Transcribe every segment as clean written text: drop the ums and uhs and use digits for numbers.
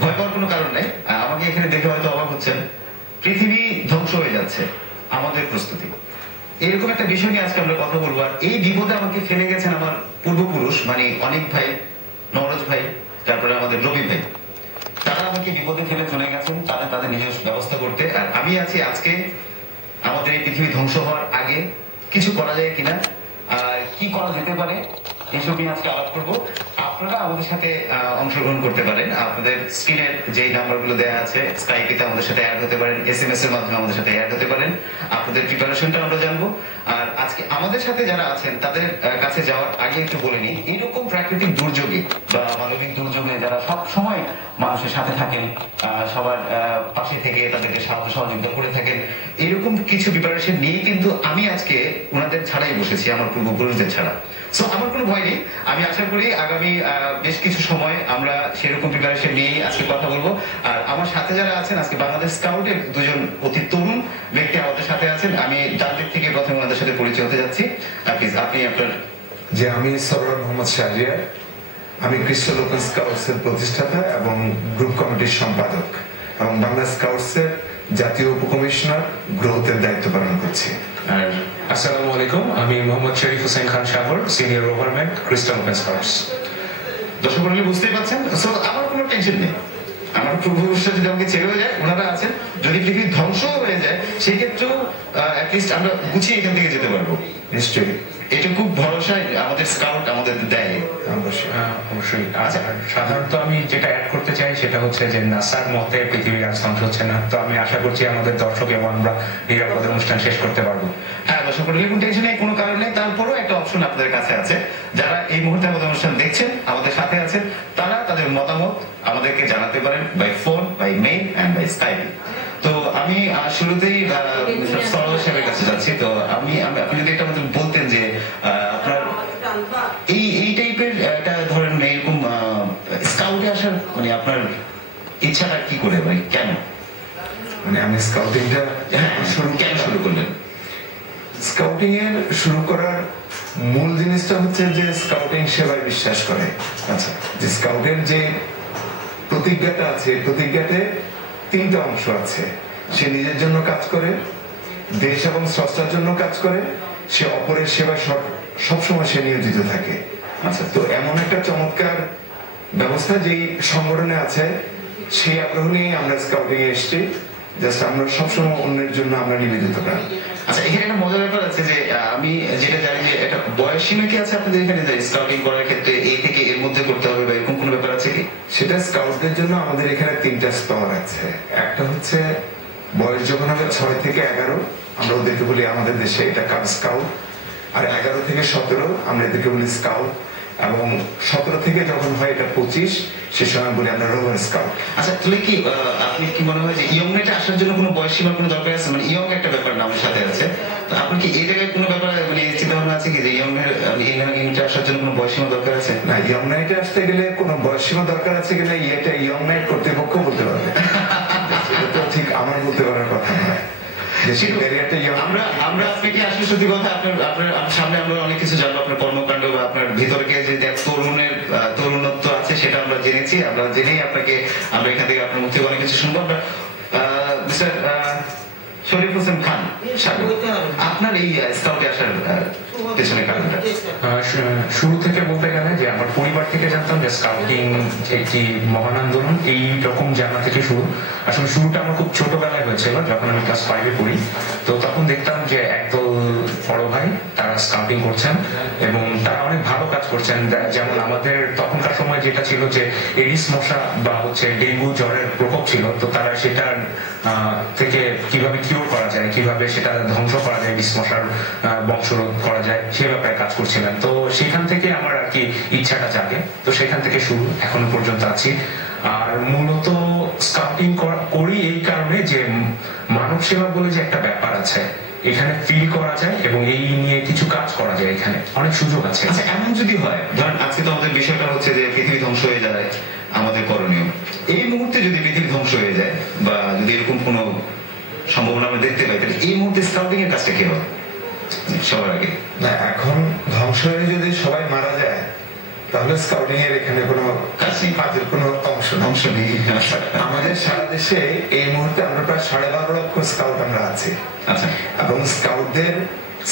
ভয় পাওয়ার কোনো কারণ নেই। আমাকে এখানে দেখে হয়তো অবাক হচ্ছেন। পৃথিবী ধ্বংস হয়ে যাচ্ছে, আমাদের প্রস্তুতি, এরকম একটা বিষয় নিয়ে আজকে আমরা কথা বলবো। আর এই বিপদে আমাকে ফেলে গেছেন আমার পূর্বপুরুষ, মানে অনেক ভাই, নরজ ভাই, তারপরে আমাদের রবি ভাই। তারা আমাকে বিপদে ফেলে চলে গেছেন তাদের নিজের ব্যবস্থা করতে। আর আমি আছি আজকে আমাদের এই পৃথিবী ধ্বংস হওয়ার আগে কিছু করা যায় কিনা, আর কি করা যেতে পারে, এইসব নিয়ে আজকে আলাপ করবো। আপনারা আমাদের সাথে অংশগ্রহণ করতে পারেন। আপনাদের স্ক্রিনের যে নাম্বারগুলো দেওয়া আছে, স্কাইপিতে আমাদের সাথে অ্যাড হতে পারেন, SMS এর মাধ্যমে আমাদের সাথে অ্যাড হতে পারেন। আপনাদের প্রিপারেশনটা আমরা জানবো। আর আজকে আমাদের সাথে যারা আছেন তাদের কাছে যাওয়ার আগে একটু বলে নিই, এরকম প্রাকৃতিক দুর্যোগে বা মানবিক দুর্যোগে যারা সব সময় মানুষের সাথে থাকেন, সবার পাশে থেকে তাদেরকে সাহায্য সহযোগিতা করে থাকেন, এরকম কিছু প্রিপারেশন নিয়ে কিন্তু আমি আজকে ওনাদের ছাড়াই বসেছি, আমার পূর্বপুরুষদের ছাড়া। সো আমার কোনো ভয় নেই। আমি আশা করি আগামী বেশ কিছু সময় আমরা সেরকম প্রিপারেশন নিয়ে আজকে কথা বলবো। আর আমার সাথে যারা আছেন, আজকে বাংলাদেশ স্কাউটের দুজন অতি তরুণ ব্যক্তি আমাদের সাথে আছেন। আমি ডান দিক থেকে প্রথমে ওনাদের সাথে পরিচয় হতে যাচ্ছি। প্লিজ আপনি আপনার। যে আমি সরওয়ার মোহাম্মদ শাহরিয়ার, আমি ক্রিস্টাল ওপেন স্কাউটস এর প্রতিষ্ঠাতা এবং গ্রুপ কমিটির সম্পাদক এবং বাংলা স্কাউটস এর জাতীয় উপকমিশনার গ্রোথের দায়িত্ব পালন করছি। আর আসসালামু আলাইকুম, আমি Mohammad Sharif Hossain Khan Sagar, senior overman, Crystal Open Scouts. দর্শক মণ্ডলী বুঝতেই পারছেন। সো আমার কোনো টেনশন নেই। আমার পূর্বপুরুষরা যদি আমাকে ছেড়ে হয়ে যায়, ওনারা আছেন। যদি পৃথিবী ধ্বংস হয়ে যায়, সেই ক্ষেত্রেও অ্যাটলিস্ট আমরা গুছিয়ে এখান থেকে যেতে পারবো। নিশ্চয়ই, এটা খুব ভরসা আমাদের স্কাউট আমাদের দেয়। অবশ্যই। আচ্ছা, সাধারণত আমি যেটা অ্যাড করতে চাই সেটা হচ্ছে যে নাসার মতে পৃথিবীর আজ ধ্বংস হচ্ছে না। তো আমি আশা করছি আমাদের দর্শক এবং আমরা নিরাপদ অনুষ্ঠান শেষ করতে পারবো। হ্যাঁ, দর্শক মণ্ডলী কোনো টেনশন নেই, কোনো কারণ নেই। তারপরও একটা অপশন আপনাদের কাছে আছে। যারা এই মুহূর্তে আমাদের অনুষ্ঠান দেখছেন, আমাদের সাথে আছেন, তারা তাদের মতামত আমাদেরকে জানাতে পারেন by phone, by mail and by Skype. তো আমি শুরুতেই সরওয়ার সাহেবের কাছে যাচ্ছি। তো আপনি যদি একটা আমাদের বলতেন যে আপনার এই টাইপের একটা ধরেন এরকম স্কাউটে আসার মানে আপনার ইচ্ছাটা কি করে, মানে কেন, মানে আমি স্কাউটিংটা কেন শুরু করলেন? স্কাউটিং এর শুরু করার মূল জিনিসটা হচ্ছে যে স্কাউটিং সেবায় বিশ্বাস করে। আচ্ছা, যে স্কাউটের যে প্রতিজ্ঞাটা আছে, প্রতিজ্ঞাতে তিনটা অংশ আছে। সে নিজের জন্য কাজ করে, দেশ এবং স্রষ্টার জন্য কাজ করে, সে অপরের সেবায় সবসময় সে নিয়োজিত থাকে। আচ্ছা, তো এমন একটা চমৎকার ব্যবস্থা যেই সংগঠনে আছে, সেই আগ্রহ নিয়ে আমরা স্কাউটিং এ এসেছি। জাস্ট আমরা সবসময় অন্যের জন্য আমরা নিবেদিত করি। আচ্ছা, এখানে একটা মজার ব্যাপার আছে যে আমি যেটা জানি যে একটা বয়স সীমা কি আছে আপনাদের এখানে, যে স্কাউটিং করার ক্ষেত্রে এই থেকে এর মধ্যে করতে হবে বা এরকম কোনো ব্যাপার আছে কি? সেটা স্কাউটদের জন্য আমাদের এখানে তিনটা স্তর আছে। একটা হচ্ছে বয়স যখন হবে 6 থেকে 11, আমরা ওদেরকে বলি আমাদের দেশে এটা কাব স্কাউট। আর 11 থেকে 17 আমরা এদেরকে বলি স্কাউট। এবং 17 থেকে যখন হয় এটা 25, সে সময় বলি আমরা রোভার স্কাউট। আচ্ছা, তাহলে কি আপনি কি মনে হয় যে ইয়ং নাইটে আসার জন্য কোনো বয়স সীমার কোনো দরকার আছে? মানে ইয়ং একটা ব্যাপার না আমার সাথে আছে, তো আপনার কি এই জায়গায় কোনো ব্যাপার মানে চিন্তা ভাবনা আছে কি যে ইয়ং নাইটে আসার জন্য কোনো বয়স সীমা দরকার আছে? না, ইয়ং নাইটে আসতে গেলে কোনো বয়স সীমা দরকার আছে কিনা এটা ইয়ং নাইট কর্তৃপক্ষ বলতে পারবে। এটা তো ঠিক আমার বলতে পারার কথা নয়। আমরা আপনাকে আসলে সত্যি কথা আপনার সামনে আমরা অনেক কিছু জানবো, আপনার কর্মকাণ্ড বা আপনার ভিতরকে যে তরুণত্ব আছে সেটা আমরা জেনেছি। আমরা জেনেই আপনাকে আমরা এখান থেকে আপনার মুখ থেকে অনেক কিছু শুনবো। আমরা মিস্টার শরীফ হোসেন খান সাগর, আপনার এই স্কাউটে আসার পেছনে কারণটা? শুরু থেকে বলতে গেলে যে আমার পরিবার থেকে জানতাম যে স্কাউটিং একটি মহান আন্দোলন, এই রকম জানা থেকে শুরু। আসলে শুরুটা আমার খুব ছোটবেলায় হয়েছিল, যখন আমি ক্লাস 5-এ পড়ি। তো তখন দেখতাম যে একদল বড় ভাই তারা স্কাউটিং করছেন এবং তারা অনেক ভালো কাজ করছেন। যেমন আমাদের তখনকার সময় যেটা ছিল যে এডিস মশা বা হচ্ছে ডেঙ্গু জ্বরের প্রকোপ ছিল, তো তারা সেটা থেকে কিভাবে কিওর করা যায়, কিভাবে সেটা ধ্বংস করা যায়, এডিস মশার বংশরোধ করা যায়, সে ব্যাপারে কাজ করছিলেন। তো সেখান থেকে আমার আর কি ইচ্ছাটা জাগে। তো সেখান থেকে শুরু, এখনো পর্যন্ত আছি। আর মূলত স্কাউটিং করি এই কারণে যে মানব সেবা বলে যে একটা ব্যাপার আছে, এখানে ফিল করা যায় এবং এই নিয়ে কিছু কাজ করা যায়, এখানে অনেক সুযোগ আছে। আচ্ছা, এমন যদি হয়, ধরেন আজকে তো আমাদের বিষয়টা হচ্ছে যে পৃথিবী ধ্বংস হয়ে যায়, আমাদের করণীয়। এই মুহূর্তে যদি পৃথিবী ধ্বংস হয়ে যায় বা যদি এরকম কোনো সম্ভাবনা আমরা দেখতে পাই, তাহলে এই মুহূর্তে স্কাউটিং এর কাজটা কি হবে সবার আগে? না, এখন ধ্বংস হয়ে যদি সবাই মারা যায়, তাহলে স্কাউটিং এর এখানে কোনো কাজ কাজের কোনো অংশ নেই। আমাদের সারা দেশে এই মুহূর্তে আমরা প্রায় 12.5 লক্ষ স্কাউট আমরা আছি। আচ্ছা, এবং স্কাউটদের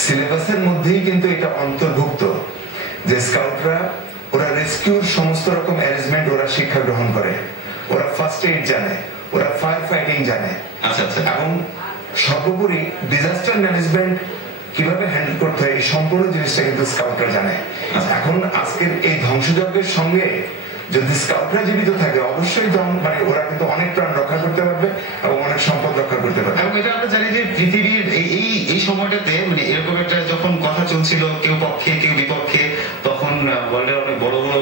সিলেবাসের মধ্যেই কিন্তু এটা অন্তর্ভুক্ত যে স্কাউটরা ওরা রেস্কিউর সমস্ত রকম অ্যারেঞ্জমেন্ট ওরা শিক্ষা গ্রহণ করে, ওরা ফার্স্ট এইড জানে, ওরা ফায়ার ফাইটিং জানে, আচ্ছা, আচ্ছা। এবং সর্বোপরি ডিজাস্টার ম্যানেজমেন্ট কিভাবে হ্যান্ডেল করতে হয় এই সম্পূর্ণ জিনিসটা কিন্তু স্কাউটরা জানে। এখন আজকের এই ধ্বংসযজ্ঞের সঙ্গে যদি স্কাউটরা জীবিত থাকে অবশ্যই মানে ওরা কিন্তু অনেক প্রাণ রক্ষা করতে পারবে এবং অনেক সম্পদ রক্ষা করতে পারবে। এবং এটা আমরা জানি যে পৃথিবীর এই সময়টাতে মানে এরকম একটা যখন কথা চলছিল কেউ পক্ষে কেউ বিপক্ষে, তখন ওয়ার্ল্ডের অনেক বড় বড়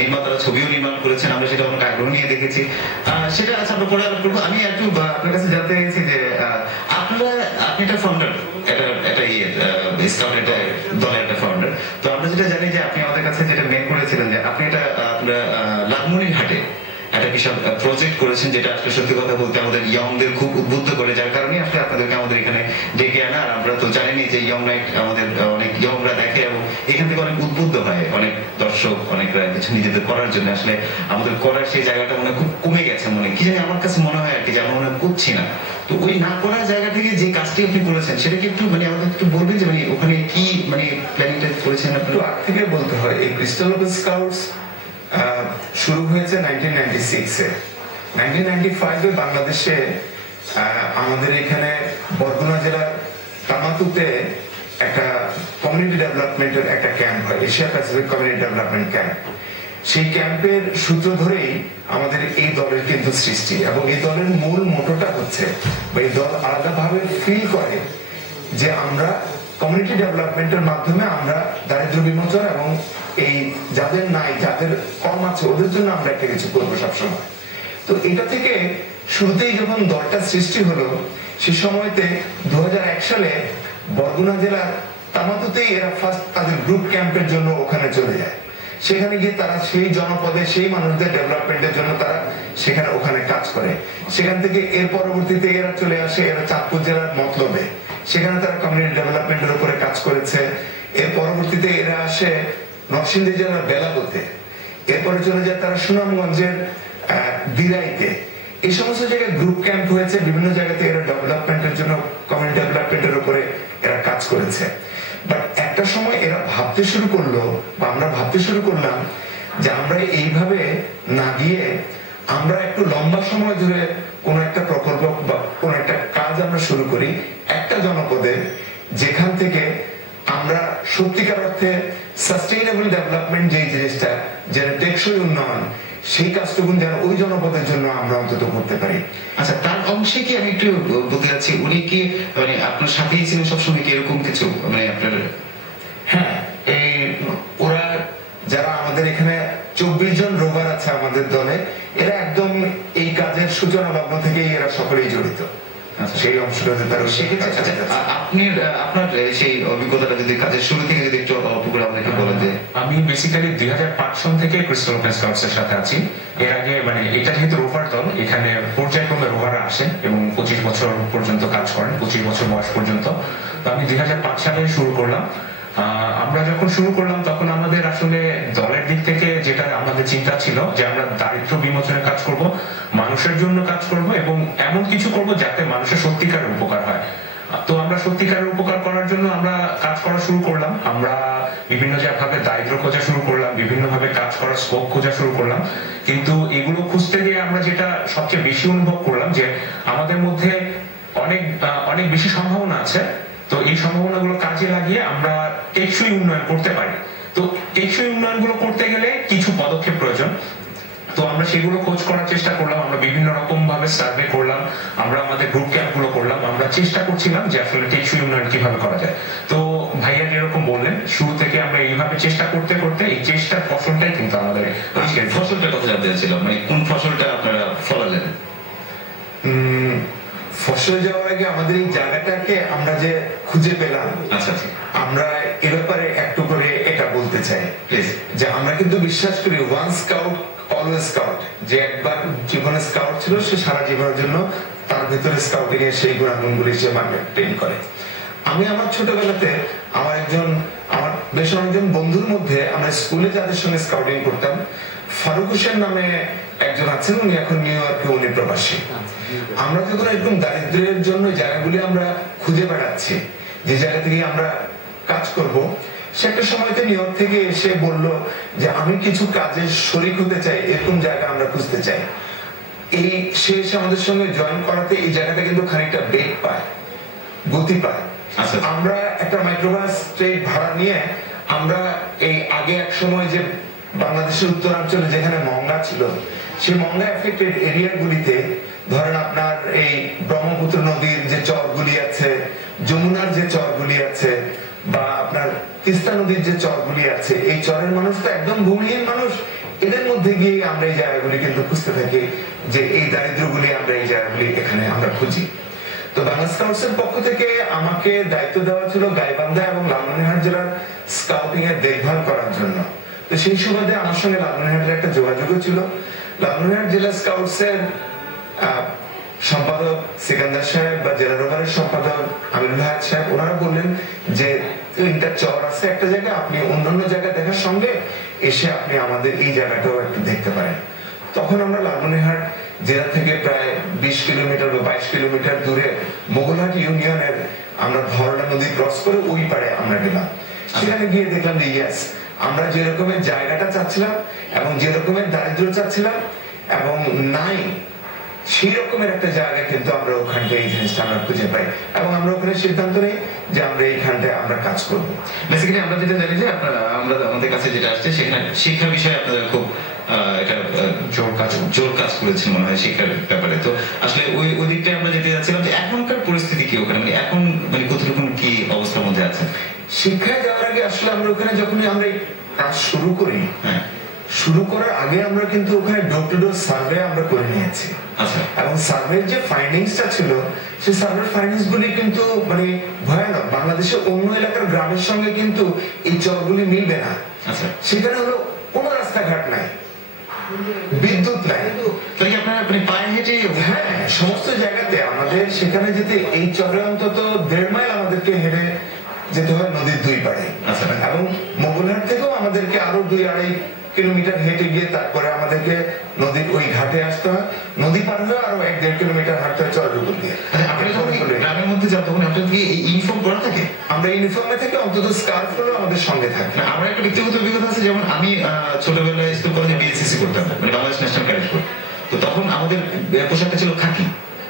নির্মাতারা ছবিও নির্মাণ করেছেন, আমরা সেটা অনেক আগ্রহ নিয়ে দেখেছি। সেটা আচ্ছা আমরা পরে আলোচনা করবো। আমি একটু আপনার কাছে জানতে চাইছি যে আপনি একটা ফাউন্ডার, একটা স্কাউট একটা দলের একটা ফাউন্ডার। তো আমরা যেটা জানি যে আপনি আমাদের কাছে যেটা মেল করেছিলেন যে আপনি এটা লালমনির হাটে একটা বিশাল প্রজেক্ট করেছেন, যেটা আসলে সত্যি কথা বলতে আমাদের ইয়ংদের খুব উদ্বুদ্ধ করে, যার কারণে আসলে আপনাদেরকে আমাদের এখানে ডেকে আনা। আর আমরা তো জানি যে ইয়ং নাইট আমাদের অনেক ইয়ংরা দেখে এবং এখান থেকে অনেক উদ্বুদ্ধ হয় অনেক দর্শক, অনেকরা কিছু নিজেদের করার জন্য। আসলে আমাদের করার সেই জায়গাটা মনে খুব কমে গেছে, মনে কি জানি আমার কাছে মনে হয় আর কি, যে আমরা মনে করছি না। তো ওই না করার জায়গা থেকে যে কাজটি আপনি করেছেন সেটা কি একটু মানে আমাদের একটু বলবেন যে মানে ওখানে কি মানে প্ল্যানিংটা করেছেন আপনি? একটু আগ থেকে বলতে হয় এই ক্রিস্টাল ওপেন স্কাউটস শুরু হয়েছে 1996-এ। 1995-এ বাংলাদেশে আমাদের এখানে বরগুনা জেলার তামাতুতে একটা কমিউনিটি ডেভেলপমেন্টের একটা ক্যাম্প হয়, Asia Pacific community development camp. সেই ক্যাম্পের সূত্র ধরেই আমাদের এই দলের কিন্তু সৃষ্টি। এবং এই দলের মূল মোটোটা হচ্ছে, বা এই দল আলাদাভাবে ফিল করে যে আমরা কমিউনিটি ডেভেলপমেন্টের মাধ্যমে আমরা দারিদ্র বিমোচন এবং এই যাদের নাই, যাদের কম আছে, ওদের জন্য আমরা একটা কিছু করবো সবসময়। তো এটা থেকে শুরুতেই যখন দলটা সৃষ্টি হলো, সে সময়তে 2001 সালে বরগুনা জেলার তামাতুতেই এরা ফার্স্ট তাদের গ্রুপ ক্যাম্পের জন্য ওখানে চলে যায়। সেখানে গিয়ে তারা সেই জনপদে সেই মানুষদের ডেভেলপমেন্টের জন্য তারা সেখানে ওখানে কাজ করে। সেখান থেকে এর পরবর্তীতে এরা চলে আসে এরা চাঁদপুর জেলার মতলবে, সেখানে তারা কমিউনিটি ডেভেলপমেন্টের উপরে কাজ করেছে। এর পরবর্তীতে এরা আসে নরসিংদী জেলার বেলাগোতে, এরপরে চলে যায় তারা সুনামগঞ্জের দিরাইতে। এই সমস্ত জায়গায় গ্রুপ ক্যাম্প হয়েছে, বিভিন্ন জায়গাতে এরা ডেভেলপমেন্টের জন্য কমিউনিটি ডেভেলপমেন্টের উপরে এরা কাজ করেছে। বাট একটা সময় এরা ভাবতে শুরু করলো, বা আমরা ভাবতে শুরু করলাম যে আমরা এইভাবে না গিয়ে আমরা একটু লম্বা সময় ধরে কোন একটা প্রকল্প বা কোন একটা কাজ আমরা শুরু করি একটা জনপদে, যেখান থেকে আমরা সত্যিকার অর্থে সাস্টেইনেবল ডেভেলপমেন্ট যে জিনিসটা, যেটা টেকসই উন্নয়ন, সেই কাজটুকু যেন ওই জনপদের জন্য আমরা অন্তত করতে পারি। আচ্ছা, তার অংশে কি আমি একটু বলতে চাচ্ছি, উনি কি মানে আপনার সাথেই ছিলেন সবসময়, কি এরকম কিছু মানে আপনার? হ্যাঁ, এই ওরা যারা আমাদের এখানে 24 জন রোভার আছে আমাদের দলে, এরা একদম এই কাজের সূচনা লগ্ন থেকেই এরা সকলেই জড়িত। সেই অংশটাতে তারা আপনার সেই অভিজ্ঞতাটা যদি কাজের শুরু থেকে যদি একটু অল্প করে আপনাকে বলেন। যে আমি বেসিক্যালি 2005 সন থেকে ক্রিস্টাল ওপেন স্কাউটস এর সাথে আছি। এর আগে মানে এটা যেহেতু রোভার দল, এখানে পর্যায়ক্রমে রোভাররা আসেন এবং 25 বছর পর্যন্ত কাজ করেন, 25 বছর বয়স পর্যন্ত। তো আমি 2005 সালে শুরু করলাম। আমরা যখন শুরু করলাম তখন আমাদের আসলে দলের দিক থেকে যেটা আমাদের চিন্তা ছিল যে আমরা দারিদ্র বিমোচনের কাজ করব, মানুষের জন্য কাজ করব এবং এমন কিছু করব যাতে মানুষের সত্যিকারের উপকার হয়। তো আমরা সত্যিকারের উপকার করার জন্য আমরা কাজ করা শুরু করলাম। আমরা বিভিন্ন ভাবে দারিদ্র খোঁজা শুরু করলাম, বিভিন্ন ভাবে কাজ করার স্কোপ খোঁজা শুরু করলাম। কিন্তু এগুলো খুঁজতে গিয়ে আমরা যেটা সবচেয়ে বেশি অনুভব করলাম যে আমাদের মধ্যে অনেক বেশি সম্ভাবনা আছে। তো এই সম্ভাবনাগুলো কাজে লাগিয়ে আমরা টেকসই উন্নয়ন করতে পারি। তো টেকসই উন্নয়নগুলো করতে গেলে কিছু পদক্ষেপ প্রয়োজন। তো আমরা সেগুলো খোঁজ করার চেষ্টা করলাম, আমরা বিভিন্ন রকম ভাবে সার্ভে করলাম, আমরা আমাদের গ্রুপ ক্যাম্প গুলো করলাম, আমরা চেষ্টা করছিলাম যে আসলে টেকসই উন্নয়ন কিভাবে করা যায়। তো ভাইয়া যেরকম বললেন, শুরু থেকে আমরা এইভাবে চেষ্টা করতে করতে এই চেষ্টার ফসলটাই কিন্তু আমাদের আজকের ফসলটা কথা জানতে চাইছিলাম, মানে কোন ফসলটা আপনারা ফলালেন? ফসল যাওয়ার আগে আমাদের এই জায়গাটাকে আমরা যে খুঁজে পেলাম, আচ্ছা, আমরা এ ব্যাপারে একটু করে এটা বলতে চাই যে আমরা কিন্তু বিশ্বাস করি ওয়ান স্কাউট অলওয়েজ স্কাউট। যে একবার জীবনে স্কাউট ছিল সে সারা জীবনের জন্য তার ভিতরে স্কাউটিং এর সেই গুণাগুণগুলি সে মেনটেন করে। আমি আমার ছোটবেলাতে আমার বেশ অনেকজন বন্ধুর মধ্যে আমরা স্কুলে যাদের সঙ্গে স্কাউটিং করতাম, ফারুক হোসেন নামে একজন আছেন, উনি এখন নিউ ইয়র্কে, উনি প্রবাসী। আমরা যখন একদম দারিদ্র্যের জন্য জায়গাগুলি আমরা খুঁজে বেড়াচ্ছি, যে জায়গা থেকে আমরা কাজ করব, সে একটা সময়তে নিউ ইয়র্ক থেকে এসে বলল যে আমি কিছু কাজে শরিক হতে চাই, এরকম জায়গা আমরা খুঁজতে চাই। এই সে এসে আমাদের সঙ্গে জয়েন করাতে এই জায়গাটা কিন্তু খানিকটা বেগ পায়, গতি পায়। আচ্ছা। আমরা একটা মাইক্রোবাস স্ট্রেট ভাড়া নিয়ে আমরা এই আগে এক সময় যে বাংলাদেশের উত্তরাঞ্চলে যেখানে মঙ্গা ছিল, সেই মঙ্গা এফেক্টেড এরিয়া গুলিতে, ধরেন আপনার এই ব্রহ্মপুত্র নদীর যে চরগুলি আছে, যমুনার যে চরগুলি আছে, বা আপনার তিস্তা নদীর যে চরগুলি আছে, এই চরের মানুষ তো একদম ভূমিহীন মানুষ। এদের মধ্যে গিয়ে আমরা এই জায়গাগুলি কিন্তু খুঁজতে থাকি, যে এই দারিদ্রগুলি আমরা এই জায়গাগুলি এখানে আমরা খুঁজি। তো বাংলা স্কাউটস এর পক্ষ থেকে আমাকে দায়িত্ব দেওয়া ছিল গাইবান্ধা এবং লালমনিরহাট জেলার স্কাউটিং এর দেখভাল করার জন্য। তো সেই সুবাদে আমার সঙ্গে লালমনিরহাটের একটা যোগাযোগও ছিল। লালমনিরহাট জেলা স্কাউটস এর সম্পাদক সিকান্দার সাহেব বা জেলা রোভারের সম্পাদক আমির ভাই সাহেব, ওনারা বললেন যে তিনটা চর আছে একটা জায়গায়, আপনি অন্যান্য জায়গা দেখার সঙ্গে এসে আপনি আমাদের এই জায়গাটাও একটু দেখতে পারেন। তখন আমরা লালমনিরহাট জেলা থেকে প্রায় 20 কিলোমিটার বা 22 কিলোমিটার দূরে মোগলহাট ইউনিয়নের আমরা ধরলা নদী ক্রস করে ওই পারে আমরা গেলাম। সেখানে গিয়ে দেখলাম যে ইয়েস, আমরা যে রকমের জায়গাটা চাচ্ছিলাম এবং যে রকমের দারিদ্র চাচ্ছিলাম এবং নাই, সেই রকমের একটা জায়গা কিন্তু আমরা ওখানটা এই জিনিসটা আমরা খুঁজে পাই, এবং আমরা ওখানে সিদ্ধান্ত নেই যে আমরা এইখানটায় আমরা কাজ করব। বেসিক্যালি আমরা যেটা জানি যে আপনারা, আমরা আমাদের কাছে যেটা আসছে সেখানে শিক্ষা বিষয়ে আপনারা খুব এটা জোর কাজ করেছেন মনে হয় শিক্ষার ব্যাপারে। তো আসলে ওই দিকটায় আমরা যেতে যাচ্ছিলাম যে এখনকার পরিস্থিতি কি ওখানে, মানে এখন মানে কতটুকু কি অবস্থার মধ্যে আছে? শিক্ষায় যাওয়ার আগে আসলে আমরা ওখানে যখনই আমরা কাজ শুরু করি, শুরু করার আগে আমরা কিন্তু ওখানে ডোর টু ডোর সার্ভে আমরা করে নিয়েছি। আচ্ছা। এবং সার্ভের যে ফাইন্ডিংসটা ছিল, সেই সার্ভের ফাইন্ডিংস গুলি কিন্তু মানে ভয়ানক। বাংলাদেশের অন্য এলাকার গ্রামের সঙ্গে কিন্তু এই চরগুলি মিলবে না। আচ্ছা। সেখানে হলো কোনো রাস্তাঘাট নাই, বিদ্যুৎ নাই। তাহলে কি আপনারা মানে পায়ে হেঁটে? হ্যাঁ, সমস্ত জায়গাতে আমাদের সেখানে যেতে এই চরে অন্তত 1.5 মাইল আমাদেরকে হেঁটে যেতে হয় নদীর দুই পাড়ে। আচ্ছা। এবং মোগলহাট থেকেও আমাদেরকে আরো 2-2.5 কিলোমিটার হেঁটে গিয়ে তারপরে আমাদেরকে নদীর ওই ঘাটে আসতে হয়। নদী পার হয়ে আরো 1-1.5 কিলোমিটার হাঁটতে হয় চরের উপর দিয়ে। আপনারা যখন গ্রামের মধ্যে যান তখন আপনাদের কি এই ইউনিফর্ম করা থাকে? আমরা ইউনিফর্মে থেকে অন্তত স্কার্ফ হলো আমাদের সঙ্গে থাকে। আমার একটা ব্যক্তিগত অভিজ্ঞতা আছে, যেমন আমি ছোটবেলায় স্কুল কলেজে বিএসসিসি করতাম, মানে বাংলাদেশ ন্যাশনাল ক্যাডেট কোর। তো তখন আমাদের পোশাকটা ছিল খাকি।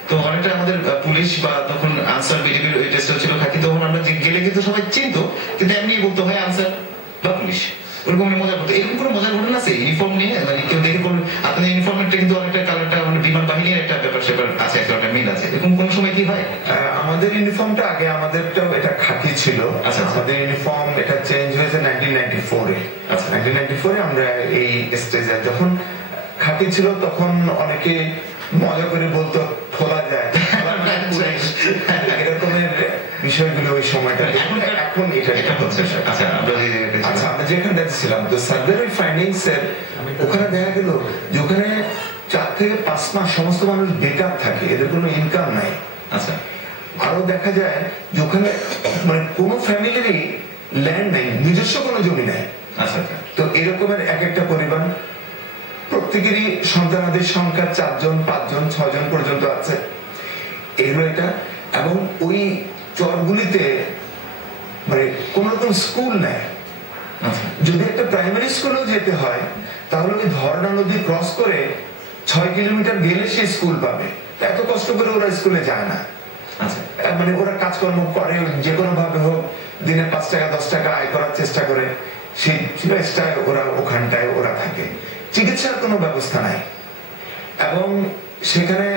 তো অনেকটা আমাদের পুলিশ বা তখন আনসার বিডিবির ওই টেস্টটা ছিল খাকি। তখন আমরা গেলে কিন্তু সবাই চিনতো, কিন্তু এমনি বলতো হয় আনসার বা পুলিশ, ওরকম মজা করতো। এরকম কোনো মজার ঘটনা আছে ইউনিফর্ম নিয়ে? মানে কেউ দেখে করবে আপনাদের ইউনিফর্মেরটা কিন্তু অনেকটা কালারটা মানে বিমান বাহিনীর একটা ব্যাপার স্যাপার আছে, একটা মিল আছে, এরকম কোন সময় কি হয়? আমাদের ইউনিফর্মটা আগে আমাদেরটাও এটা খাকি ছিল। আচ্ছা। আমাদের ইউনিফর্ম এটা চেঞ্জ হয়েছে 1994-এ। আচ্ছা। 1994-এ আমরা এই স্টেজে যখন খাকি ছিল তখন অনেকে মজা করে বলতো খোলা যায়, এরকমের বিষয়গুলো ওই সময়টা। এখন এটা হচ্ছে। আচ্ছা, আমরা যেখানটাতে ছিলাম, তো সার্ভের ওই ফাইন্ডিংস এর ওখানে দেখা গেল যে ওখানে 4 থেকে 5 মাস সমস্ত মানুষ বেকার থাকে, এদের কোনো ইনকাম নাই। আচ্ছা। আরো দেখা যায় যে ওখানে মানে কোনো ফ্যামিলিরই ল্যান্ড নাই, নিজস্ব কোনো জমি নাই। আচ্ছা। তো এরকমের এক একটা পরিবার, প্রত্যেকেরই সন্তানাদের সংখ্যা 4 জন, 5 জন, 6 জন পর্যন্ত আছে। এগুলো এটা। এবং ওই চরগুলিতে মানে কোন রকম স্কুল নেই। যদি একটা প্রাইমারি স্কুলেও যেতে হয় তাহলে ওই ধরনা নদী ক্রস করে 6 কিলোমিটার গেলে সে স্কুল পাবে। এত কষ্ট করে ওরা স্কুলে যায় না। আচ্ছা। মানে ওরা কাজকর্ম করে যে কোনো ভাবে হোক, দিনে 5 টাকা 10 টাকা আয় করার চেষ্টা করে, সেই চেষ্টায় ওরা ওখানটায় ওরা থাকে। চিকিৎসার কোনো ব্যবস্থা নাই এবং সেখানে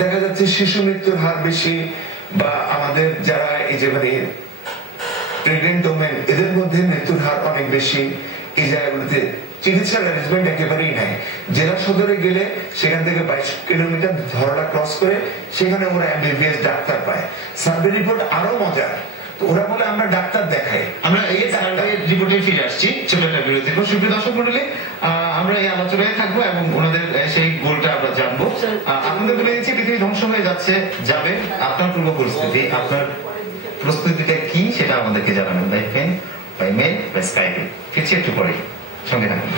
দেখা যাচ্ছে শিশু মৃত্যুর হার বেশি, বা আমাদের যারা এই যে মানে প্রেগনেন্ট ওমেন, এদের মধ্যে মৃত্যুর হার অনেক বেশি। এই জায়গাগুলোতে চিকিৎসার অ্যারেঞ্জমেন্ট একেবারেই নাই। জেলা সদরে গেলে সেখান থেকে 22 কিলোমিটার ধরলা ক্রস করে সেখানে ওরা এমবিবিএস ডাক্তার পায়। সার্ভে রিপোর্ট আরো মজার, ওরা বলে আমরা ডাক্তার দেখাই। আমরা এই সার্ভে রিপোর্টে ফিরে আসছি ছোট একটা বিরতি। সুপ্রিয় দর্শক মণ্ডলী, আমরা এই আলোচনায় থাকবো এবং ওনাদের সেই গোলটা আমরা জানবো। আপনাদের বলে দিচ্ছি, পৃথিবী ধ্বংস হয়ে যাবে। আপনার পূর্ব পরিস্থিতি, আপনার প্রস্তুতিটা কি সেটা আমাদেরকে জানাবেন, by pen, by mail, by Skype. ফিরছি একটু পরে, সঙ্গে থাকুন।